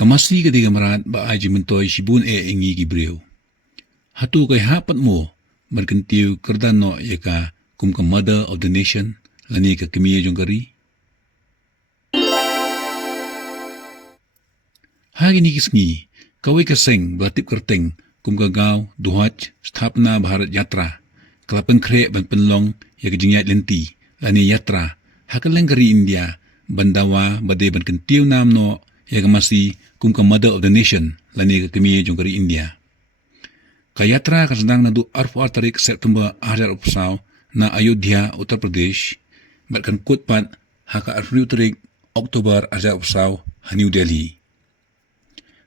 Kamasi kadi kamarat ba aji mentoy sibun ingi gibreu. Hatu kay hapat mo berkentiu kerdano yaka kum ka mother of the nation lani ka kemiya jong kari. Hagi ni kisngi kawai kaseng belatip kerteng kum ka gaw duhaj sthapna Bharat Yatra kelapan kre ban penlong yaka jingyat lenti lani yatra hakaleng kari India bandawa bade ban kentiu namno yaka masi kum ka mother of the nation lani ka kemiya jong kari India. Kayatra kasedang nadu 4 tarik September 2020 na Ayodhya, Uttar Pradesh, batkan kutpat haka 4 tarik Oktober 2020 ha New Delhi.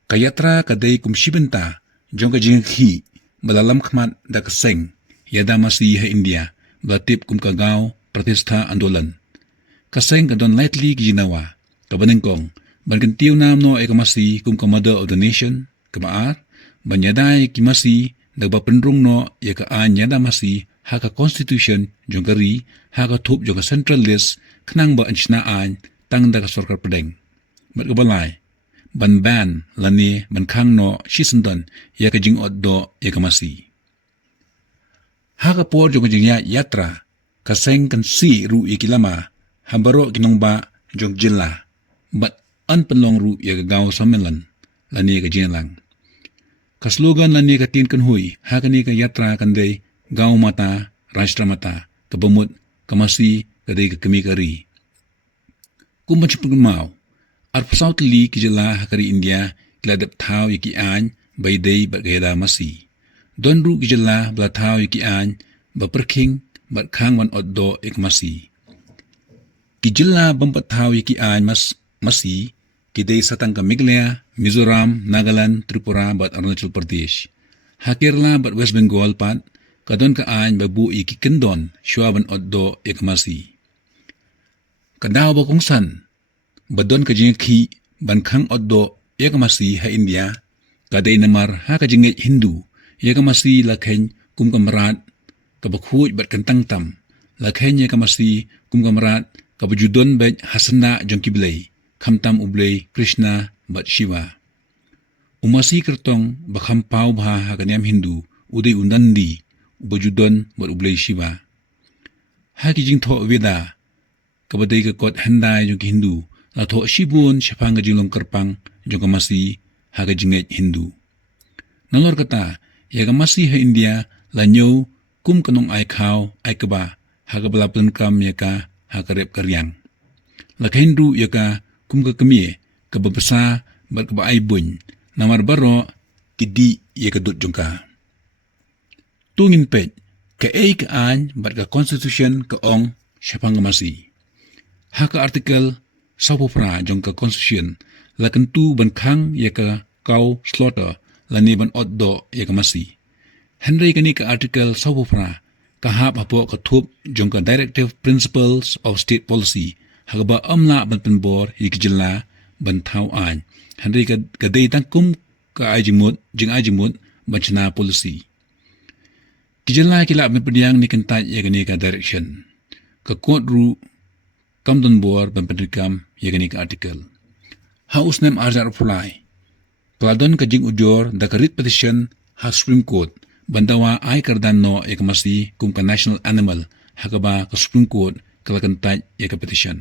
Kayatra kadai kumshibenta jong kajinghi balalam khmat da kaseng yada masi ha India batip kum kagaw pratistha andolan. Kaseng kadon lightly ginawa kabanengkong bankan tiyaw namno ay kamasi kum ka mother of the nation kamaar banyaday kimasi nagbapenrung no yaka anyada masi haka constitution jong kari haka thup jong central list knang ba ansnaan tang da sarkar pedeng matkabalay ban lani bankhang no shisendon yaka jing oddo yaka masi haka por jong jing yatra kaseng kan si ru ikilama hambaro kinongba jong jilla bat anpenlong ru yaka gaw samelan lani yaka jinlang. Kaslogan lani ka tin kanhui, hakani ka yatra kanday, gaw mata, rashtra mata, kabamut, kamasi, kaday ka kami kari. Kumbach pagmaw, arpasaw tali kijala hakari India, kiladap tao yakian, bayday bagayda masi. Donru kijala blatao yakian, baperking, batkang wan oddo ikmasi. Kijala bampat tao yakian masi, kiday satang Meghalaya, Mizoram, Nagaland, Tripura, bat Arunachal Pradesh. Hakirla bat West Bengal pat, kadon kaan babu iki kendon, syuaban oddo ikmasi. Kadaw ba kung san, badon kajingki, bankang oddo ikmasi ha India, kaday namar ha kajingit Hindu, ikmasi lakhen kum kamarat, kabakhuj bat kantang tam, lakhen ikmasi kum kamarat, kabajudon bet hasana jong kiblay, kamtam ublay Krishna bat Shiva. Umasi kertong bakampaw baha hakanyam Hindu uday undandi ubajudon bat ublay Shiva. Hakijing to Veda kabaday kakot handay yung Hindu la to Shibun syapang kajilong kerpang yung kamasi hakajinget Hindu. Nalor kata ya kamasi ha India lanyo kum kanong ay kaw ay kaba hakabalapan kam yaka hakarep karyang. Laka Hindu yaka kum kakamiye, kababasa, bat kabaibun, namar baro, kidi ya kadut jungka. Tungin pet, kaay kaan, bat ka constitution kaong syapang kamasi. Haka artikel, sapupra jungka constitution, lakan tu bankang ya ka kau slaughter, laniban oddo ya kamasi. Henry kani ka artikel sapupra, kahap hapo katup jungka directive principles of state policy, hagaba amla ban penbor yikijala ban tauan handri ka day tangkum ka ajimut jing ajimut banchana policy kijala kila ban pediang ni kentaj yagani ka direction ka court ru kamdon bor ban pendikam yagani ka article house name arjar reply kladon ka jing ujor da karit petition ha Supreme Court bandawa ay kardan no yakamasi kum ka national animal hagaba ka Supreme Court kalakantaj yaka petition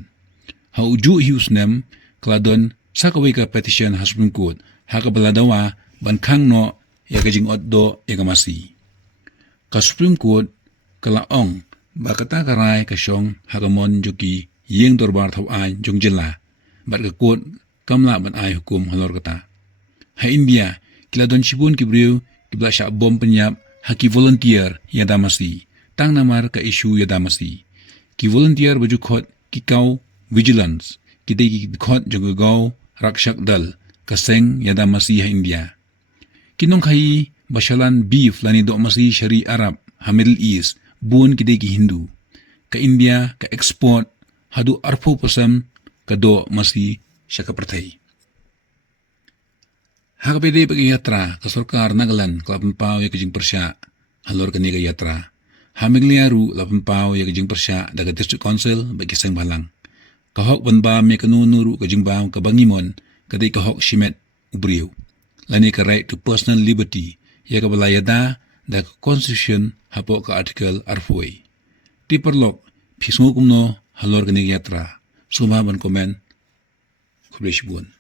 hauju hiusnem kladon sa kaway ka petition ha Supreme Court hakabaladawa bankang no yakajing oddo yakamasi. Ka Supreme Court kalaong bakata karay kasyong hakamon joki yeng dorbar thawan jong jila bat ka court kamla ban ay hukum halor kata. Ha India kiladon shibun kibriu kibla sya bom penyap haki volunteer yadamasi tang namar ka issue yadamasi. Ki volunteer bajukot kikaw vigilance, kita ikikot jogagaw rakshak dal, kaseng yada masi ha India. Kinong kahi basyalan beef lani do masi syari Arab, ha Middle East, buon kita Hindu. Ka India, ka export, hadu arpo pasam, ka do masi siya kapertay. Hakapede bagi yatra, ka Sarkar Nagaland, kalapampaw ya kajing persya, halor kani ka yatra. Ha Meghalaya lapampaw ya kajing persya, daga District Council, bagi balang. Kahok banba may kanunuro kajing ba kabangimon kaday kahok shimet ubriu. Lani ka right to personal liberty, ya ka balayada da constitution hapo ka article arfuay. Ti perlok, pisngu kumno halor ganig yatra, sumaban komen, kublish buon.